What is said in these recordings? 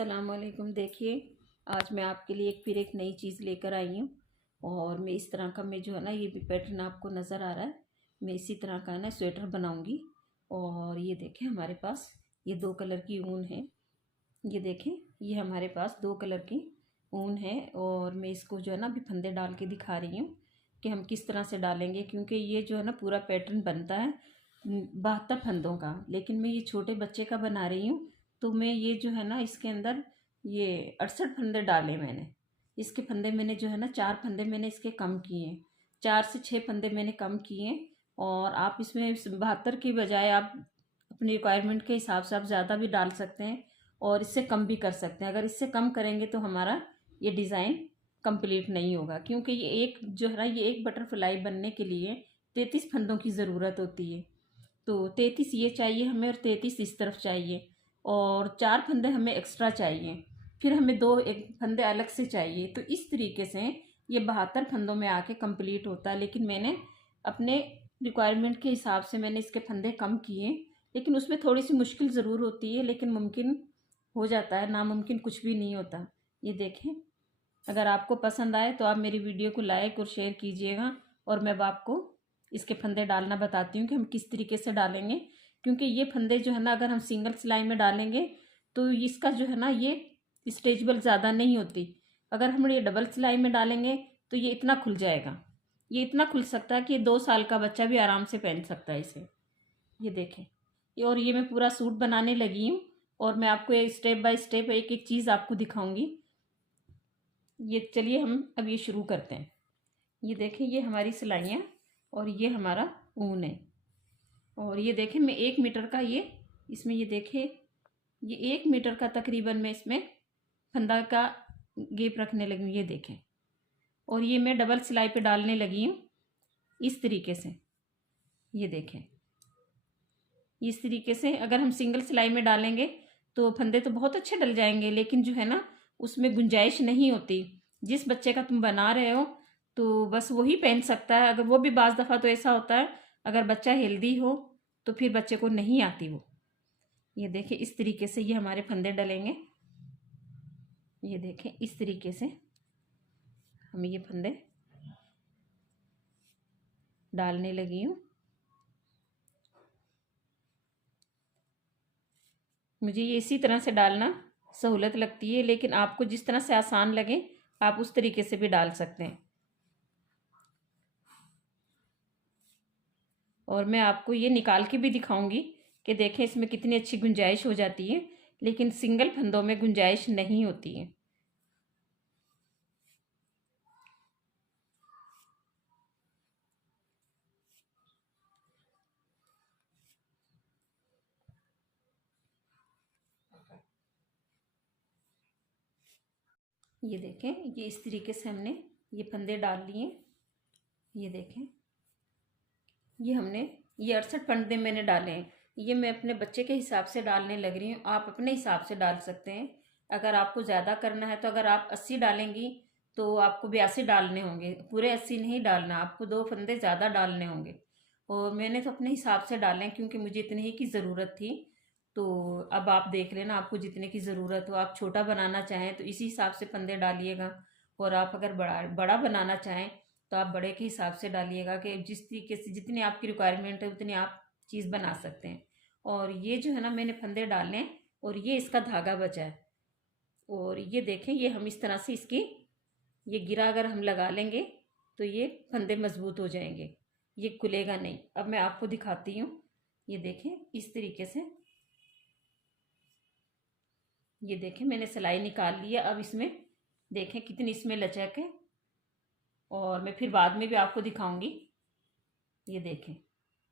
अस्सलामुअलैकुम। देखिए, आज मैं आपके लिए फिर एक नई चीज़ लेकर आई हूँ। और मैं इस तरह का मैं जो है ना, ये भी पैटर्न आपको नज़र आ रहा है। मैं इसी तरह का ना स्वेटर बनाऊँगी। और ये देखें, हमारे पास ये 2 कलर की ऊन है। ये देखें, ये हमारे पास 2 कलर की ऊन है। और मैं इसको जो है ना अभी फंदे डाल के दिखा रही हूँ कि हम किस तरह से डालेंगे, क्योंकि ये जो है ना पूरा पैटर्न बनता है 72 फंदों का। लेकिन मैं ये छोटे बच्चे का बना रही हूँ, तो मैं ये जो है ना इसके अंदर ये 68 फंदे डाले मैंने। इसके फंदे मैंने जो है ना 4 फंदे मैंने इसके कम किए हैं, 4 से 6 फंदे मैंने कम किए हैं। और आप इसमें 72 की बजाय आप अपनी रिक्वायरमेंट के हिसाब से आप ज़्यादा भी डाल सकते हैं और इससे कम भी कर सकते हैं। अगर इससे कम करेंगे तो हमारा ये डिज़ाइन कंप्लीट नहीं होगा, क्योंकि ये एक जो है ना ये एक बटरफ्लाई बनने के लिए 33 फंदों की ज़रूरत होती है। तो 33 ये चाहिए हमें और 33 इस तरफ चाहिए, और 4 फंदे हमें एक्स्ट्रा चाहिए। फिर हमें 2 एक फंदे अलग से चाहिए। तो इस तरीके से ये 72 फंदों में आके कंप्लीट होता है। लेकिन मैंने अपने रिक्वायरमेंट के हिसाब से मैंने इसके फंदे कम किए, लेकिन उसमें थोड़ी सी मुश्किल ज़रूर होती है, लेकिन मुमकिन हो जाता है, नामुमकिन कुछ भी नहीं होता। ये देखें, अगर आपको पसंद आए तो आप मेरी वीडियो को लाइक और शेयर कीजिएगा। और मैं अब आपको इसके फंदे डालना बताती हूँ कि हम किस तरीके से डालेंगे। क्योंकि ये फंदे जो है ना अगर हम सिंगल सिलाई में डालेंगे तो इसका जो है ना ये स्ट्रेचेबल ज़्यादा नहीं होती। अगर हम ये डबल सिलाई में डालेंगे तो ये इतना खुल जाएगा। ये इतना खुल सकता है कि 2 साल का बच्चा भी आराम से पहन सकता है इसे। ये देखें, और ये मैं पूरा सूट बनाने लगी हूँ। और मैं आपको एक स्टेप बाय स्टेप एक एक चीज़ आपको दिखाऊंगी। ये चलिए हम अब ये शुरू करते हैं। ये देखें, ये हमारी सिलाइयाँ और ये हमारा ऊन है। और ये देखें, मैं 1 मीटर का ये इसमें ये देखें, ये 1 मीटर का तकरीबन मैं इसमें फंदा का गैप रखने लगी हूँ। ये देखें, और ये मैं डबल सिलाई पे डालने लगी हूँ इस तरीके से। ये देखें, इस तरीके से अगर हम सिंगल सिलाई में डालेंगे तो फंदे तो बहुत अच्छे डल जाएंगे, लेकिन जो है ना उसमें गुंजाइश नहीं होती। जिस बच्चे का तुम बना रहे हो तो बस वही पहन सकता है। अगर वो भी बाज़ दफ़ा तो ऐसा होता है, अगर बच्चा हेल्दी हो तो फिर बच्चे को नहीं आती वो। ये देखें, इस तरीके से ये हमारे फंदे डलेंगे। ये देखें, इस तरीके से हम ये फंदे डालने लगी हूँ। मुझे ये इसी तरह से डालना सहूलत लगती है, लेकिन आपको जिस तरह से आसान लगे आप उस तरीके से भी डाल सकते हैं। और मैं आपको ये निकाल के भी दिखाऊंगी कि देखें इसमें कितनी अच्छी गुंजाइश हो जाती है, लेकिन सिंगल फंदों में गुंजाइश नहीं होती है। ये देखें, ये इस तरीके से हमने ये फंदे डाल लिए। ये देखें, ये हमने ये 68 फंदे मैंने डाले हैं। ये मैं अपने बच्चे के हिसाब से डालने लग रही हूँ, आप अपने हिसाब से डाल सकते हैं। अगर आपको ज़्यादा करना है तो अगर आप 80 डालेंगी तो आपको 82 डालने होंगे, पूरे 80 नहीं डालना, आपको 2 फंदे ज़्यादा डालने होंगे। और मैंने तो अपने हिसाब से डाले हैं, क्योंकि मुझे इतने ही की ज़रूरत थी। तो अब आप देख लेना, आपको जितने की ज़रूरत हो। आप छोटा बनाना चाहें तो इसी हिसाब से फंदे डालिएगा, और आप अगर बड़ा बड़ा बनाना चाहें तो आप बड़े के हिसाब से डालिएगा कि जिस तरीके से जितनी आपकी रिक्वायरमेंट है उतनी आप चीज़ बना सकते हैं। और ये जो है ना मैंने फंदे डालने हैं, और ये इसका धागा बचा है। और ये देखें, ये हम इस तरह से इसकी ये गिरा अगर हम लगा लेंगे तो ये फंदे मजबूत हो जाएंगे, ये खुलेगा नहीं। अब मैं आपको दिखाती हूँ। ये देखें, इस तरीके से ये देखें मैंने सिलाई निकाल ली है। अब इसमें देखें कितनी इसमें लचक है, और मैं फिर बाद में भी आपको दिखाऊंगी। ये देखें,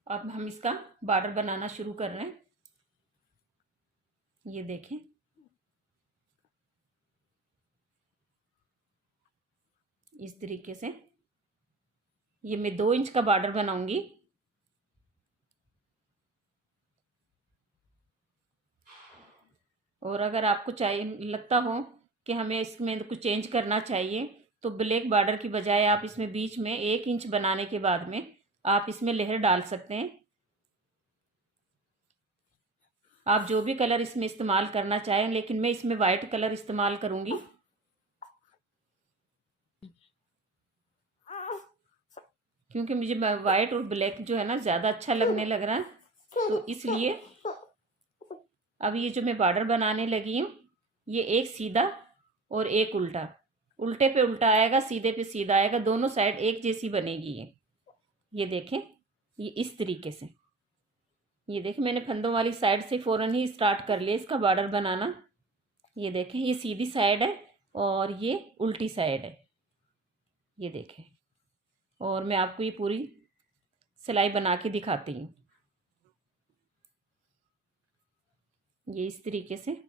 अब हम इसका बॉर्डर बनाना शुरू कर रहे हैं। ये देखें, इस तरीके से ये मैं 2 इंच का बॉर्डर बनाऊंगी। और अगर आपको चाहिए लगता हो कि हमें इसमें कुछ चेंज करना चाहिए तो ब्लैक बॉर्डर की बजाय आप इसमें बीच में 1 इंच बनाने के बाद में आप इसमें लेहर डाल सकते हैं। आप जो भी कलर इसमें इस्तेमाल करना चाहें, लेकिन मैं इसमें वाइट कलर इस्तेमाल करूँगी। क्योंकि मुझे वाइट और ब्लैक जो है ना ज़्यादा अच्छा लगने लग रहा है, तो इसलिए अब ये जो मैं बॉर्डर बनाने लगी हूँ, ये एक सीधा और एक उल्टा, उल्टे पे उल्टा आएगा, सीधे पे सीधा आएगा, दोनों साइड एक जैसी बनेगी ये देखें, ये इस तरीके से। ये देखें मैंने फंदों वाली साइड से फ़ौरन ही स्टार्ट कर लिया इसका बॉर्डर बनाना। ये देखें ये सीधी साइड है और ये उल्टी साइड है, ये देखें। और मैं आपको ये पूरी सिलाई बना के दिखाती हूँ। ये इस तरीके से।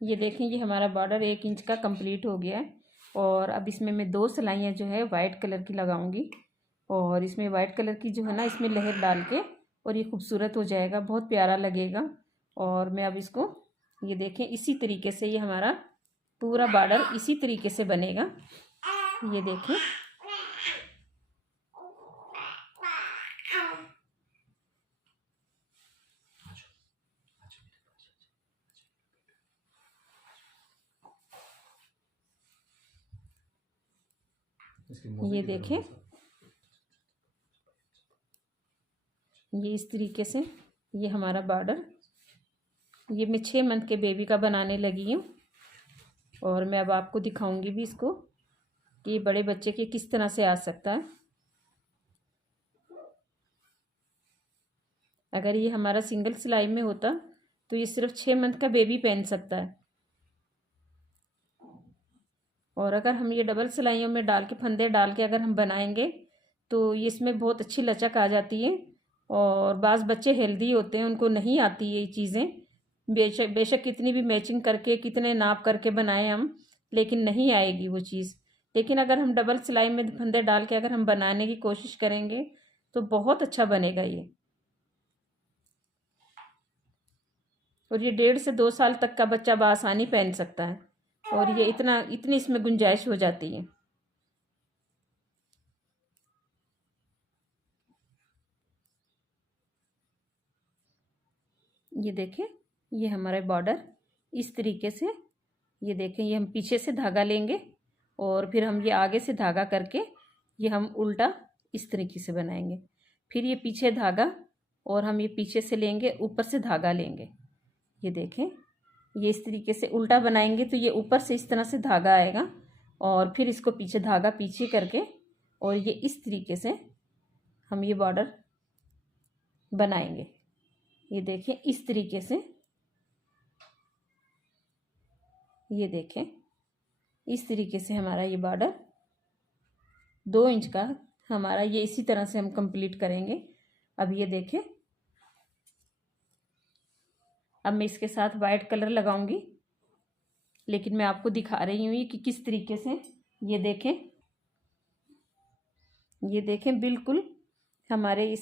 ये देखें ये हमारा बॉर्डर 1 इंच का कंप्लीट हो गया है। और अब इसमें मैं 2 सिलाइयाँ जो है वाइट कलर की लगाऊंगी, और इसमें वाइट कलर की जो है ना इसमें लहर डाल के, और ये खूबसूरत हो जाएगा, बहुत प्यारा लगेगा। और मैं अब इसको ये देखें इसी तरीके से ये हमारा पूरा बॉर्डर इसी तरीके से बनेगा। ये देखें ये देखें ये इस तरीके से ये हमारा बॉर्डर। ये मैं 6 मंथ के बेबी का बनाने लगी हूँ, और मैं अब आपको दिखाऊंगी भी इसको कि ये बड़े बच्चे के किस तरह से आ सकता है। अगर ये हमारा सिंगल सिलाई में होता तो ये सिर्फ 6 मंथ का बेबी पहन सकता है, और अगर हम ये डबल सिलाइयों में डाल के फंदे डाल के अगर हम बनाएंगे तो ये इसमें बहुत अच्छी लचक आ जाती है। और बाज़ बच्चे हेल्दी होते हैं, उनको नहीं आती ये चीज़ें, बेशक बेशक कितनी भी मैचिंग करके कितने नाप करके बनाएं हम, लेकिन नहीं आएगी वो चीज़। लेकिन अगर हम डबल सिलाई में फंदे डाल के अगर हम बनाने की कोशिश करेंगे तो बहुत अच्छा बनेगा ये। और ये 1.5 से 2 साल तक का बच्चा बआसानी पहन सकता है, और ये इतनी इसमें गुंजाइश हो जाती है। ये देखें ये हमारा बॉर्डर इस तरीके से। ये देखें ये हम पीछे से धागा लेंगे और फिर हम ये आगे से धागा करके ये हम उल्टा इस तरीके से बनाएंगे। फिर ये पीछे धागा, और हम ये पीछे से लेंगे, ऊपर से धागा लेंगे। ये देखें ये इस तरीके से उल्टा बनाएंगे तो ये ऊपर से इस तरह से धागा आएगा, और फिर इसको पीछे धागा पीछे करके, और ये इस तरीके से हम ये बॉर्डर बनाएंगे। ये देखें इस तरीके से। ये देखें इस तरीके से हमारा ये बॉर्डर 2 इंच का हमारा ये इसी तरह से हम कंप्लीट करेंगे। अब ये देखें अब मैं इसके साथ वाइट कलर लगाऊंगी, लेकिन मैं आपको दिखा रही हूँ ये कि किस तरीके से। ये देखें बिल्कुल हमारे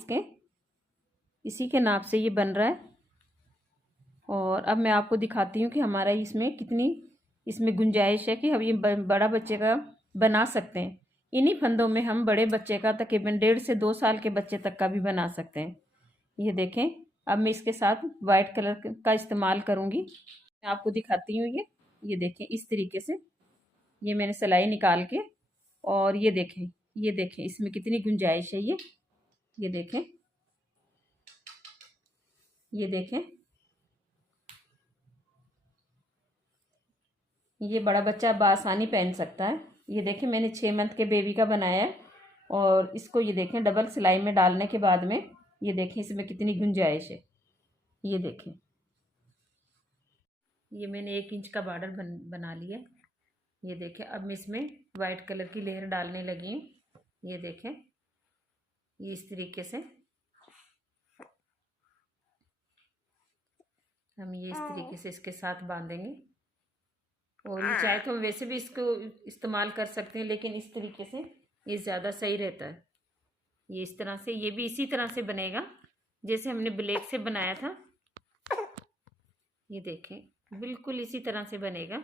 इसी के नाप से ये बन रहा है। और अब मैं आपको दिखाती हूँ कि हमारा इसमें कितनी इसमें गुंजाइश है कि हम ये बड़ा बच्चे का बना सकते हैं। इन्हीं फंदों में हम बड़े बच्चे का तकरीबन 1.5 से 2 साल के बच्चे तक का भी बना सकते हैं। ये देखें अब मैं इसके साथ वाइट कलर का इस्तेमाल करूँगी, मैं आपको दिखाती हूँ। ये देखें इस तरीके से ये मैंने सिलाई निकाल के, और ये देखें इसमें कितनी गुंजाइश है। ये देखें ये बड़ा बच्चा बआसानी पहन सकता है। ये देखें मैंने 6 मंथ के बेबी का बनाया है, और इसको ये देखें डबल सिलाई में डालने के बाद में ये देखें इसमें कितनी गुंजाइश है। ये देखें ये मैंने 1 इंच का बॉर्डर बना लिया। ये देखें अब मैं इसमें वाइट कलर की लेयर डालने लगी हूँ। ये देखें ये इस तरीके से हम ये इस तरीके से इसके साथ बांधेंगे। और ये चाहे तो हम वैसे भी इसको इस्तेमाल कर सकते हैं, लेकिन इस तरीके से ये ज़्यादा सही रहता है। ये इस तरह से, ये भी इसी तरह से बनेगा जैसे हमने ब्लैक से बनाया था। ये देखें, बिल्कुल इसी तरह से बनेगा।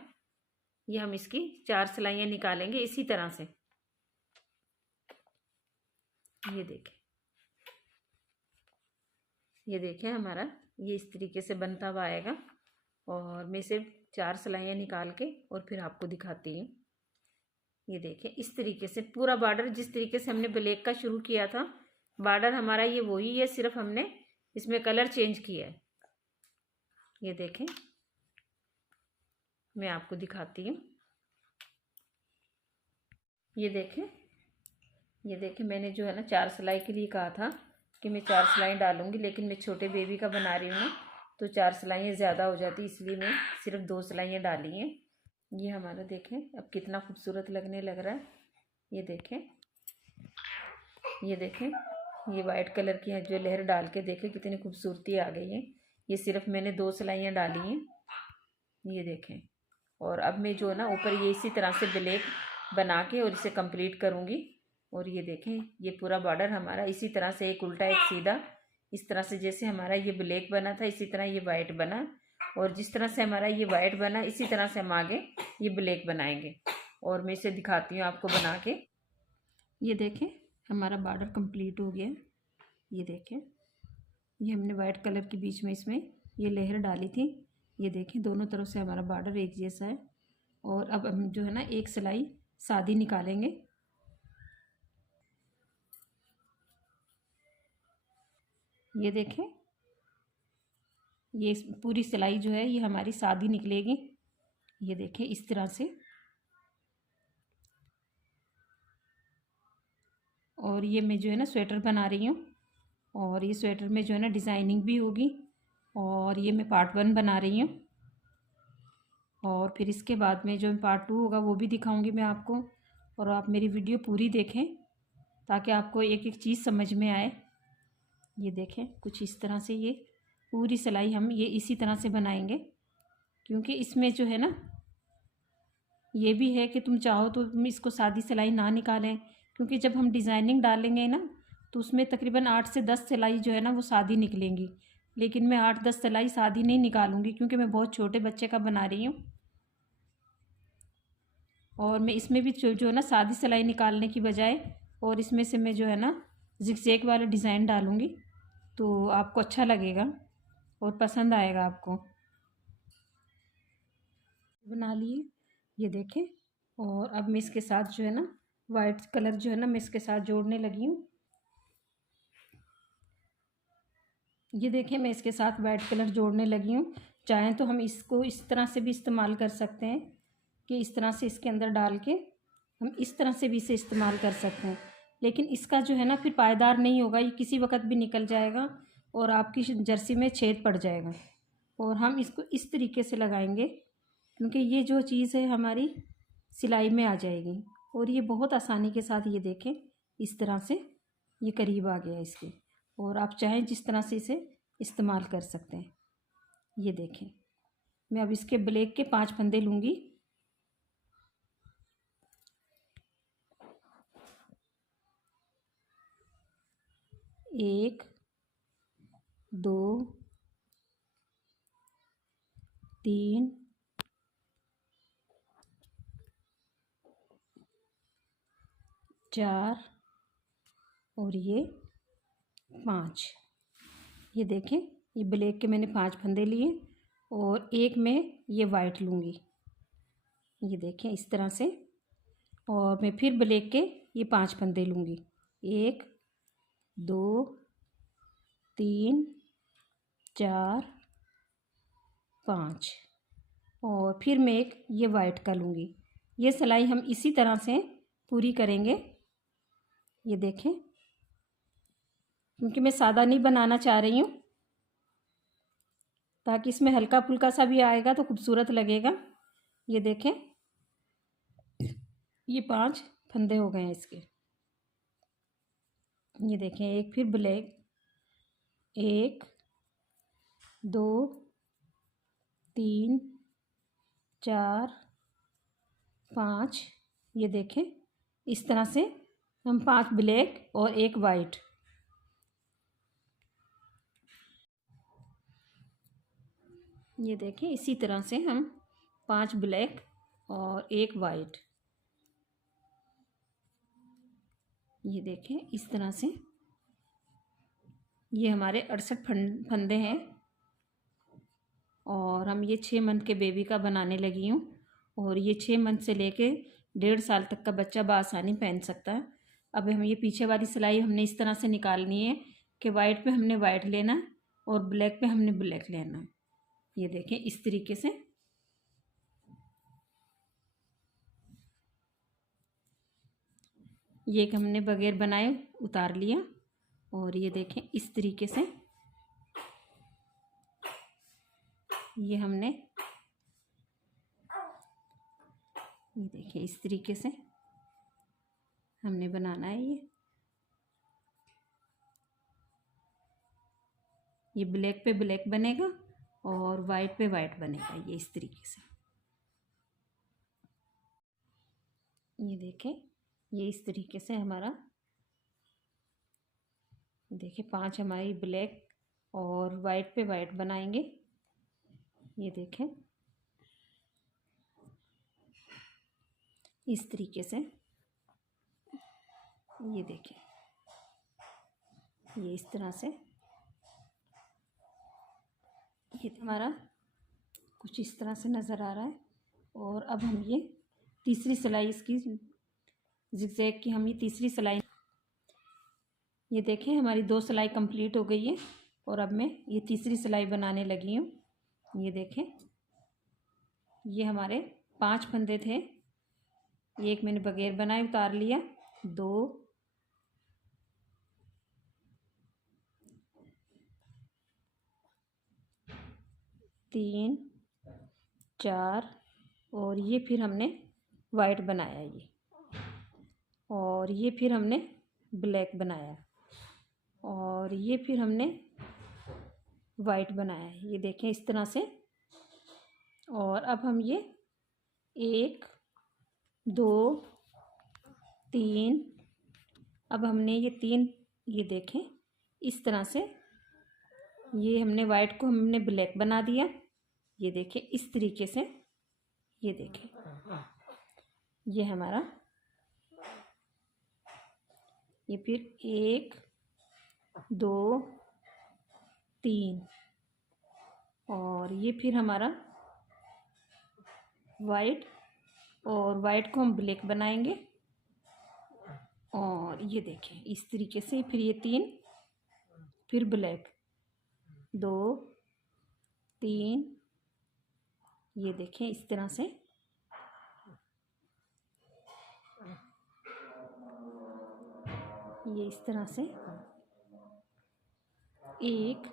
ये हम इसकी 4 सिलाइयाँ निकालेंगे इसी तरह से। ये देखें, ये देखें हमारा ये इस तरीके से बनता हुआ आएगा। और मैं इसे 4 सिलाइयाँ निकाल के और फिर आपको दिखाती हूँ। ये देखें, इस तरीके से पूरा बॉर्डर जिस तरीके से हमने ब्लैक का शुरू किया था, बॉर्डर हमारा ये वही है, सिर्फ हमने इसमें कलर चेंज किया है। ये देखें, मैं आपको दिखाती हूँ। ये देखें, ये देखें, मैंने जो है ना 4 सिलाई के लिए कहा था कि मैं 4 सिलाई डालूंगी, लेकिन मैं छोटे बेबी का बना रही हूँ ना, तो 4 सिलाइयाँ ज़्यादा हो जाती, इसलिए मैं सिर्फ 2 सिलाइयाँ डाली हैं। ये हमारा देखें अब कितना खूबसूरत लगने लग रहा है। ये देखें, ये देखें, ये वाइट कलर की है जो लहर डाल के देखें कितनी खूबसूरती आ गई है। ये सिर्फ मैंने 2 सिलाइयाँ डाली हैं। ये देखें, और अब मैं जो है ना ऊपर ये इसी तरह से ब्लैक बना के और इसे कंप्लीट करूँगी। और ये देखें, ये पूरा बॉर्डर हमारा इसी तरह से एक उल्टा एक सीधा, इस तरह से जैसे हमारा ये ब्लैक बना था इसी तरह ये वाइट बना, और जिस तरह से हमारा ये वाइट बना इसी तरह से हम आगे ये ब्लैक बनाएंगे। और मैं इसे दिखाती हूँ आपको बना के। ये देखें, हमारा बॉर्डर कंप्लीट हो गया। ये देखें, ये हमने वाइट कलर के बीच में इसमें ये लेयर डाली थी। ये देखें, दोनों तरफ से हमारा बॉर्डर एक जैसा है। और अब हम जो है ना एक सिलाई सादी निकालेंगे। ये देखें, ये पूरी सिलाई जो है ये हमारी सादी निकलेगी। ये देखें इस तरह से। और ये मैं जो है ना स्वेटर बना रही हूँ, और ये स्वेटर में जो है ना डिज़ाइनिंग भी होगी। और ये मैं पार्ट 1 बना रही हूँ, और फिर इसके बाद में जो पार्ट 2 होगा वो भी दिखाऊंगी मैं आपको। और आप मेरी वीडियो पूरी देखें ताकि आपको एक एक चीज़ समझ में आए। ये देखें, कुछ इस तरह से ये पूरी सिलाई हम ये इसी तरह से बनाएंगे, क्योंकि इसमें जो है ना ये भी है कि तुम चाहो तो तुम इसको सादी सिलाई ना निकालें, क्योंकि जब हम डिज़ाइनिंग डालेंगे ना तो उसमें तकरीबन 8 से 10 सिलाई जो है ना वो सादी निकलेंगी। लेकिन मैं 8-10 सिलाई सादी नहीं निकालूंगी, क्योंकि मैं बहुत छोटे बच्चे का बना रही हूँ। और मैं इसमें भी जो है ना सादी सिलाई निकालने की बजाय और इसमें से मैं जो है ना ज़िगज़ैग वाला डिज़ाइन डालूँगी, तो आपको अच्छा लगेगा और पसंद आएगा आपको। बना लिए, ये देखें। और अब मैं इसके साथ जो है ना वाइट कलर जो है ना मैं इसके साथ जोड़ने लगी हूँ। ये देखें, मैं इसके साथ वाइट कलर जोड़ने लगी हूँ। चाहें तो हम इसको इस तरह से भी इस्तेमाल कर सकते हैं कि इस तरह से इसके अंदर डाल के हम इस तरह से भी इसे इस्तेमाल कर सकते हैं, लेकिन इसका जो है ना फिर पायदार नहीं होगा, ये किसी वक्त भी निकल जाएगा और आपकी जर्सी में छेद पड़ जाएगा। और हम इसको इस तरीके से लगाएंगे, क्योंकि ये जो चीज़ है हमारी सिलाई में आ जाएगी। और ये बहुत आसानी के साथ, ये देखें इस तरह से ये करीब आ गया इसके। और आप चाहें जिस तरह से इसे इस्तेमाल कर सकते हैं। ये देखें, मैं अब इसके ब्लैक के 5 फंदे लूँगी। एक, दो, तीन, चार और ये 5। ये देखें, ये ब्लैक के मैंने 5 फंदे लिए और एक में ये वाइट लूँगी। ये देखें इस तरह से। और मैं फिर ब्लैक के ये 5 फंदे लूँगी। 1, 2, 3, 4, 5। और फिर मैं एक ये वाइट का लूँगी। ये सिलाई हम इसी तरह से पूरी करेंगे। ये देखें, क्योंकि मैं सादा नहीं बनाना चाह रही हूँ, ताकि इसमें हल्का फुल्का सा भी आएगा तो खूबसूरत लगेगा। ये देखें, ये 5 फंदे हो गए हैं इसके। ये देखें, एक फिर ब्लैक, 1, 2, 3, 4, 5, ये देखें इस तरह से हम 5 ब्लैक और 1 वाइट, ये देखें इसी तरह से हम 5 ब्लैक और 1 वाइट, ये देखें इस तरह से ये हमारे 68 फंदे हैं। और हम ये 6 मंथ के बेबी का बनाने लगी हूँ। और ये 6 मंथ से लेके 1.5 साल तक का बच्चा बआसानी पहन सकता है। अब हम ये पीछे वाली सिलाई हमने इस तरह से निकालनी है कि वाइट पे हमने वाइट लेना है और ब्लैक पे हमने ब्लैक लेना है। ये देखें इस तरीके से ये एक हमने बगैर बनाए उतार लिया। और ये देखें इस तरीके से ये हमने, ये देखें इस तरीके से हमने बनाना है। ये ब्लैक पे ब्लैक बनेगा और वाइट पे वाइट बनेगा, ये इस तरीके से। ये देखें ये इस तरीके से हमारा, देखिए 5 हमारी ब्लैक और वाइट पे वाइट बनाएंगे। ये देखें इस तरीके से, ये देखें ये इस तरह से, ये हमारा कुछ इस तरह से नज़र आ रहा है। और अब हम ये तीसरी सिलाई इसकी ज़िगज़ैग की, हम ये तीसरी सिलाई, ये देखें हमारी 2 सिलाई कंप्लीट हो गई है। और अब मैं ये तीसरी सिलाई बनाने लगी हूँ। ये देखें ये हमारे 5 फंदे थे, एक मैंने बगैर बनाए उतार लिया, 2, 3, 4 और ये फिर हमने वाइट बनाया ये, और ये फिर हमने ब्लैक बनाया, और ये फिर हमने वाइट बनाया है। ये देखें इस तरह से। और अब हम ये 1, 2, 3, अब हमने ये 3, ये देखें इस तरह से ये हमने वाइट को हमने ब्लैक बना दिया। ये देखें इस तरीके से, ये देखें ये हमारा, ये फिर 1, 2, 3 और ये फिर हमारा वाइट, और वाइट को हम ब्लैक बनाएंगे। और ये देखें इस तरीके से, फिर ये 3, फिर ब्लैक, 2, 3, ये देखें इस तरह से, ये इस तरह से 1,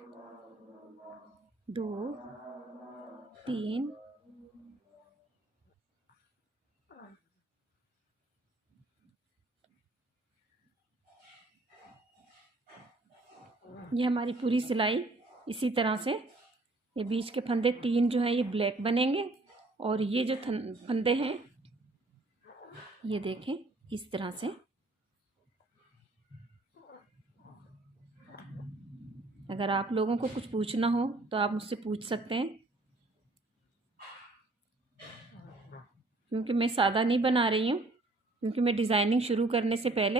2, 3, ये हमारी पूरी सिलाई इसी तरह से, ये बीच के फंदे 3 जो हैं ये ब्लैक बनेंगे, और ये जो फंदे हैं ये देखें इस तरह से। अगर आप लोगों को कुछ पूछना हो तो आप मुझसे पूछ सकते हैं, क्योंकि मैं सादा नहीं बना रही हूँ, क्योंकि मैं डिज़ाइनिंग शुरू करने से पहले,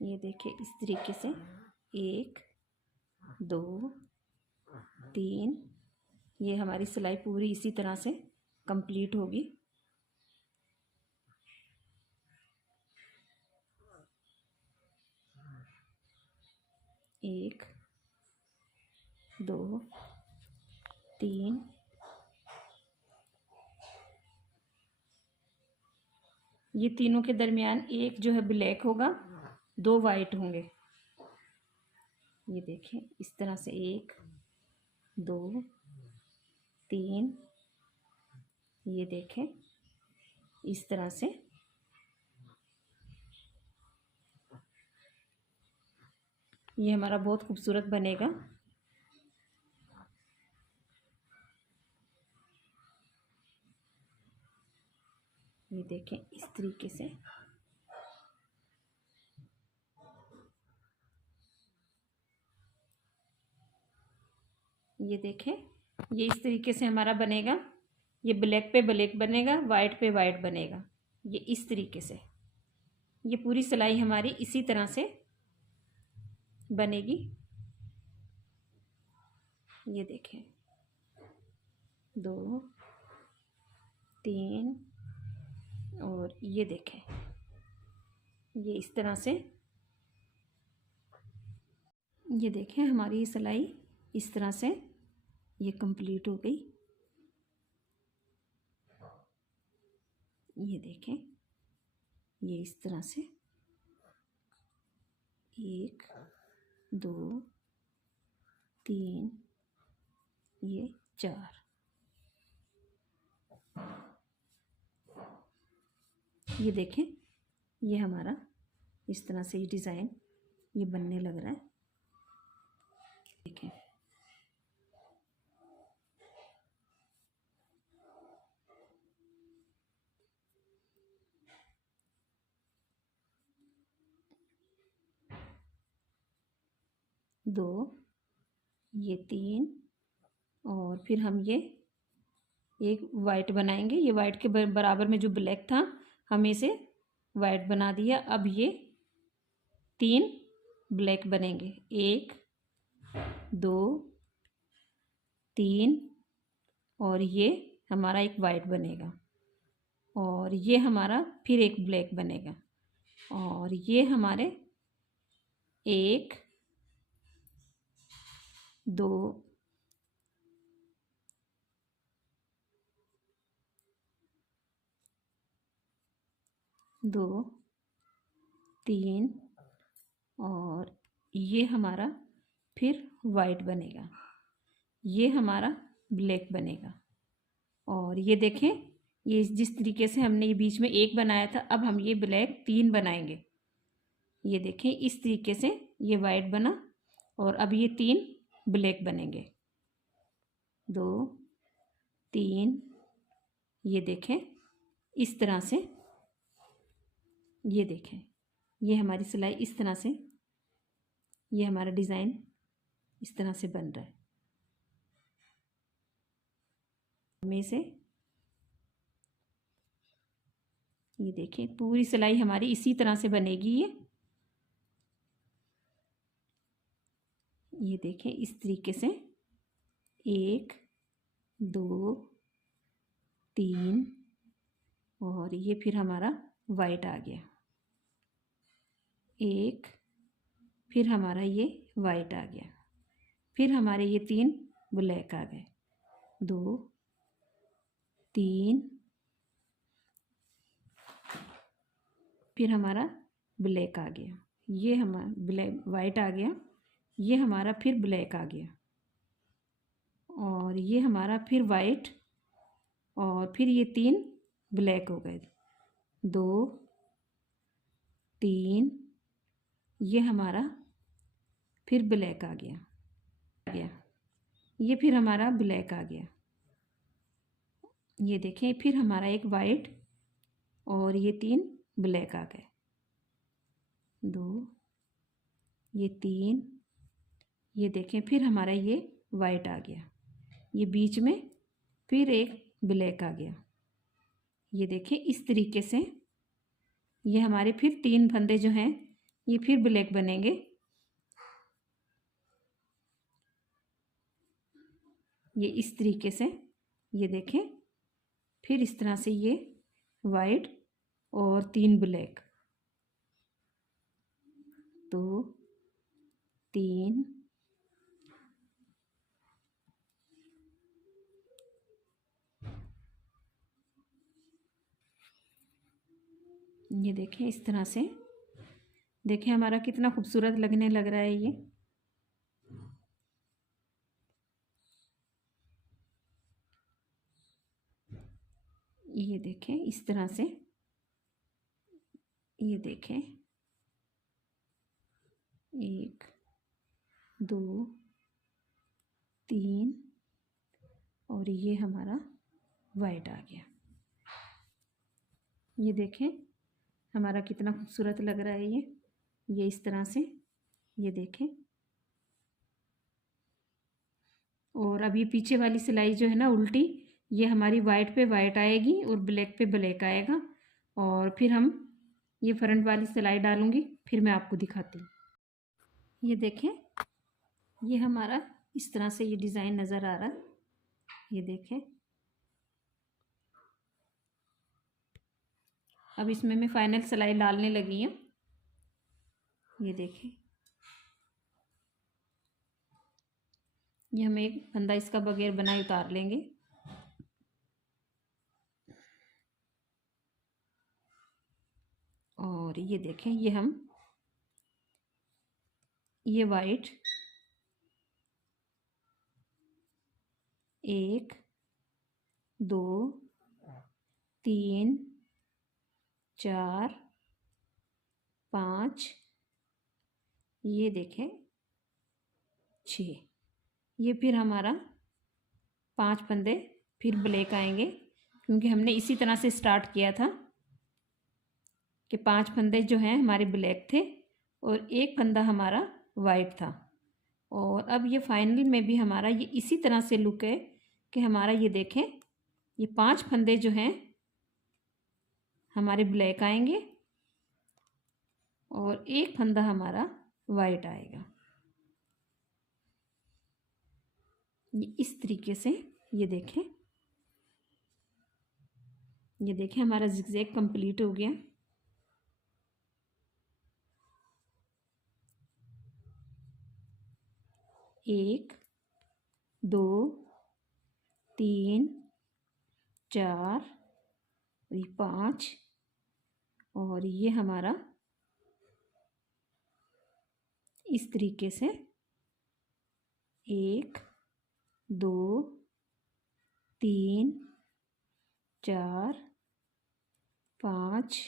ये देखिए इस तरीके से 1, 2, 3, ये हमारी सिलाई पूरी इसी तरह से कंप्लीट होगी। 1, 2, 3, ये तीनों के दरमियान एक जो है ब्लैक होगा, 2 वाइट होंगे। ये देखें इस तरह से 1, 2, 3, ये देखें इस तरह से, ये हमारा बहुत खूबसूरत बनेगा। ये देखें इस तरीके से। ये देखें, ये इस तरीके से हमारा बनेगा। ये ब्लैक पे ब्लैक बनेगा, वाइट पे वाइट बनेगा। ये इस तरीके से ये पूरी सिलाई हमारी इसी तरह से बनेगी। ये देखें, 2 3 और ये देखें, ये इस तरह से। ये देखें हमारी सिलाई इस तरह से ये कंप्लीट हो गई। ये देखें, ये इस तरह से 1 2 3 ये 4। ये देखें, ये हमारा इस तरह से ये डिज़ाइन ये बनने लग रहा है। देखें, दो, ये 3 और फिर हम ये एक वाइट बनाएंगे। ये वाइट के बराबर में जो ब्लैक था हमें इसे वाइट बना दिया। अब ये 3 ब्लैक बनेंगे, 1 2 3 और ये हमारा एक वाइट बनेगा और ये हमारा फिर एक ब्लैक बनेगा और ये हमारे 1 2 2 3 और ये हमारा फिर वाइट बनेगा, ये हमारा ब्लैक बनेगा। और ये देखें, ये जिस तरीके से हमने ये बीच में एक बनाया था, अब हम ये ब्लैक 3 बनाएंगे। ये देखें इस तरीके से ये वाइट बना और अब ये 3 ब्लैक बनेंगे, 2 3। ये देखें इस तरह से। ये देखें, ये हमारी सिलाई इस तरह से, ये हमारा डिज़ाइन इस तरह से बन रहा है। में से ये देखें पूरी सिलाई हमारी इसी तरह से बनेगी। ये देखें इस तरीके से 1 2 3 और ये फिर हमारा वाइट आ गया, 1 फिर हमारा ये वाइट आ गया, फिर हमारे ये 3 ब्लैक आ गए, 2 3 फिर हमारा ब्लैक आ गया, ये हमारा ब्लैक वाइट आ गया, ये हमारा फिर ब्लैक आ गया और ये हमारा फिर वाइट और फिर ये 3 ब्लैक हो गए, 2 3 ये हमारा फिर ब्लैक आ गया, ये फिर हमारा ब्लैक आ गया। ये देखें फिर हमारा एक वाइट और ये 3 ब्लैक आ गए, 2 ये 3। ये देखें फिर हमारा ये वाइट आ गया, ये बीच में फिर एक ब्लैक आ गया। ये देखें इस तरीके से ये हमारे फिर 3 फंदे जो हैं ये फिर ब्लैक बनेंगे। ये इस तरीके से ये देखें फिर इस तरह से ये वाइट और 3 ब्लैक, 2 3 ये देखें इस तरह से। देखें हमारा कितना खूबसूरत लगने लग रहा है ये देखें इस तरह से। ये देखें 1 2 3 और ये हमारा वाइट आ गया। ये देखें हमारा कितना खूबसूरत लग रहा है ये इस तरह से, ये देखें। और अब ये पीछे वाली सिलाई जो है ना उल्टी, ये हमारी वाइट पे वाइट आएगी और ब्लैक पे ब्लैक आएगा। और फिर हम ये फ्रंट वाली सिलाई डालूँगी, फिर मैं आपको दिखाती हूँ। ये देखें ये हमारा इस तरह से ये डिज़ाइन नज़र आ रहा है, ये देखें। अब इसमें मैं फाइनल सिलाई डालने लगी हूँ, ये देखें। ये हम एक फंदा इसका बगैर बनाए उतार लेंगे। और ये देखें ये वाइट 1 2 3 4 5, ये देखें 6, ये फिर हमारा 5 फंदे फिर ब्लैक आएंगे, क्योंकि हमने इसी तरह से स्टार्ट किया था कि 5 फंदे जो हैं हमारे ब्लैक थे और एक फंदा हमारा वाइट था। और अब ये फाइनल में भी हमारा ये इसी तरह से लुक है कि हमारा ये देखें ये 5 फंदे जो हैं हमारे ब्लैक आएंगे और एक फंदा हमारा वाइट आएगा। ये इस तरीके से ये देखें हमारा ज़िगज़ैग कंप्लीट हो गया। एक 2 3 4 ये 5 और ये हमारा इस तरीके से 1 2 3 4 5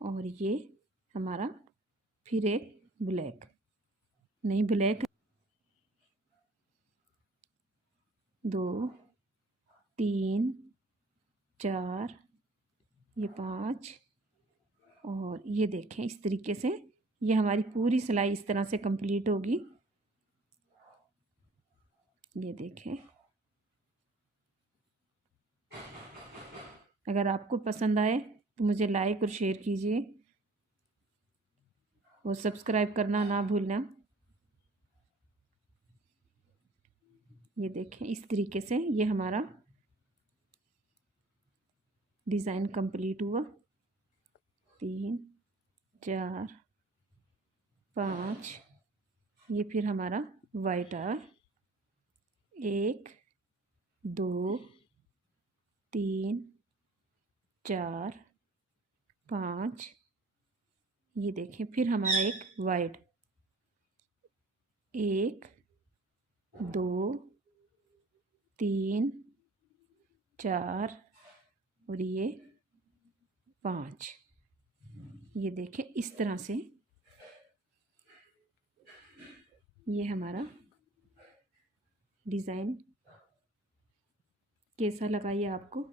और ये हमारा फिर एक ब्लैक, नहीं ब्लैक 2 3 4 ये 5 और ये देखें इस तरीके से ये हमारी पूरी सिलाई इस तरह से कंप्लीट होगी। ये देखें, अगर आपको पसंद आए तो मुझे लाइक और शेयर कीजिए और सब्सक्राइब करना ना भूलना। ये देखें इस तरीके से ये हमारा डिज़ाइन कंप्लीट हुआ। 3 4 5 ये फिर हमारा वाइट आया। 1 2 3 4 5 ये देखें फिर हमारा एक वाइट 1 2 3 4 और ये 5, ये देखें इस तरह से ये हमारा डिज़ाइन कैसा लगा ये आपको।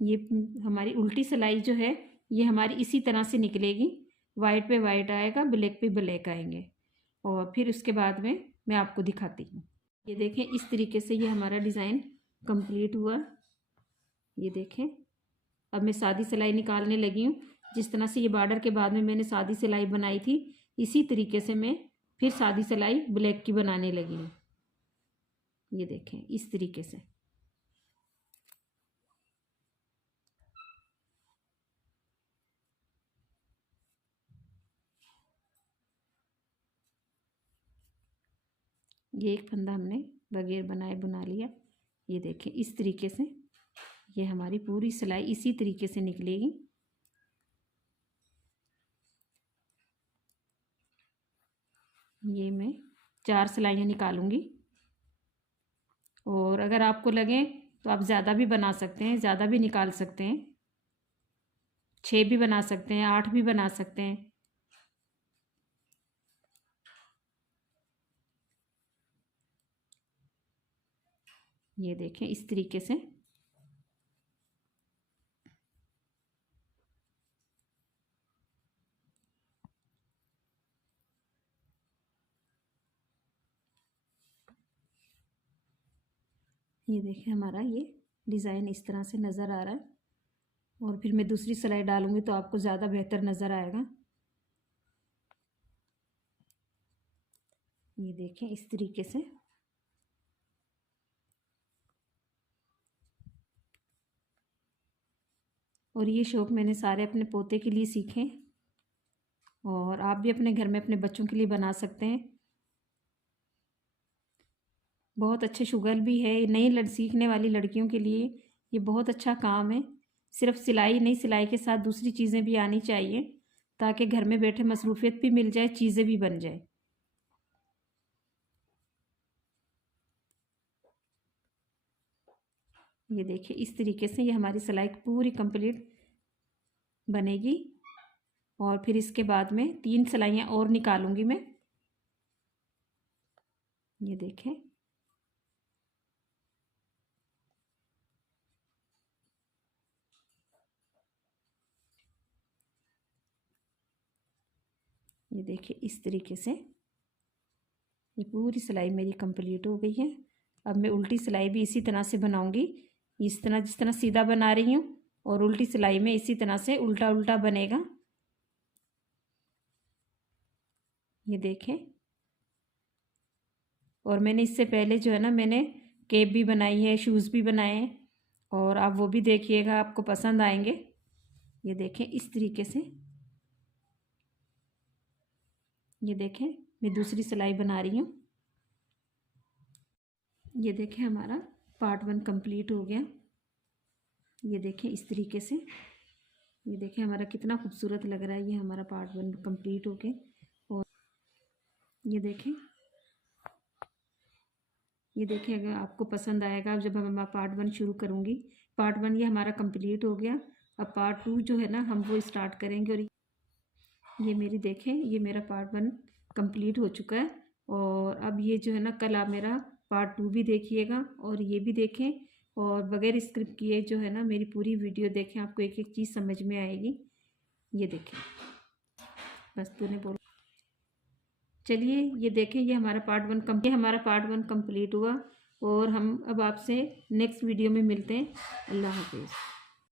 ये हमारी उल्टी सिलाई जो है ये हमारी इसी तरह से निकलेगी, वाइट पे वाइट आएगा, ब्लैक पे ब्लैक आएंगे। और फिर उसके बाद में मैं आपको दिखाती हूँ। ये देखें इस तरीके से ये हमारा डिज़ाइन कंप्लीट हुआ। ये देखें अब मैं सादी सिलाई निकालने लगी हूँ। जिस तरह से ये बॉर्डर के बाद में मैंने सादी सिलाई बनाई थी, इसी तरीके से मैं फिर सादी सिलाई ब्लैक की बनाने लगी हूँ। ये देखें इस तरीके से। ये एक फंदा हमने बगैर बनाए बना लिया। ये देखें इस तरीके से ये हमारी पूरी सिलाई इसी तरीके से निकलेगी। ये मैं 4 सिलाइयाँ निकालूंगी और अगर आपको लगे तो आप ज़्यादा भी बना सकते हैं, ज़्यादा भी निकाल सकते हैं, 6 भी बना सकते हैं, 8 भी बना सकते हैं। ये देखें इस तरीके से ये देखिए हमारा ये डिज़ाइन इस तरह से नज़र आ रहा है। और फिर मैं दूसरी सिलाई डालूँगी तो आपको ज़्यादा बेहतर नज़र आएगा। ये देखें इस तरीके से। और ये शौक मैंने सारे अपने पोते के लिए सीखे, और आप भी अपने घर में अपने बच्चों के लिए बना सकते हैं। बहुत अच्छे शुगर भी है, नई सीखने वाली लड़कियों के लिए ये बहुत अच्छा काम है। सिर्फ सिलाई नहीं, सिलाई के साथ दूसरी चीज़ें भी आनी चाहिए ताकि घर में बैठे मसरूफियत भी मिल जाए, चीज़ें भी बन जाए। ये देखिए इस तरीके से ये हमारी सिलाई पूरी कंप्लीट बनेगी। और फिर इसके बाद में 3 सिलाइयाँ और निकालूंगी मैं। ये देखें, ये देखिए इस तरीके से ये पूरी सिलाई मेरी कंप्लीट हो गई है। अब मैं उल्टी सिलाई भी इसी तरह से बनाऊंगी, इस तरह जिस तरह सीधा बना रही हूँ, और उल्टी सिलाई में इसी तरह से उल्टा उल्टा बनेगा। ये देखें। और मैंने इससे पहले जो है ना, मैंने कैप भी बनाई है, शूज़ भी बनाए हैं, और आप वो भी देखिएगा, आपको पसंद आएंगे। ये देखें इस तरीके से। ये देखें मैं दूसरी सिलाई बना रही हूँ। ये देखें हमारा पार्ट 1 कंप्लीट हो गया। ये देखें इस तरीके से। ये देखें हमारा कितना खूबसूरत लग रहा है ये हमारा पार्ट 1 कंप्लीट हो गया। और ये देखें, ये देखें अगर आपको पसंद आएगा, जब हम पार्ट 1 शुरू करूँगी। पार्ट 1 ये हमारा कंप्लीट हो गया। अब पार्ट 2 जो है ना, हम वो स्टार्ट करेंगे। और ये मेरी देखें, ये मेरा पार्ट 1 कंप्लीट हो चुका है। और अब ये जो है ना, कल आप मेरा पार्ट 2 भी देखिएगा, और ये भी देखें, और बगैर स्क्रिप्ट किए जो है ना मेरी पूरी वीडियो देखें, आपको एक एक चीज़ समझ में आएगी। ये देखें, बस तूने बोल। चलिए ये देखें, ये हमारा पार्ट 1 कंप्लीट हुआ। और हम अब आपसे नेक्स्ट वीडियो में मिलते हैं। अल्लाह हाफिज़।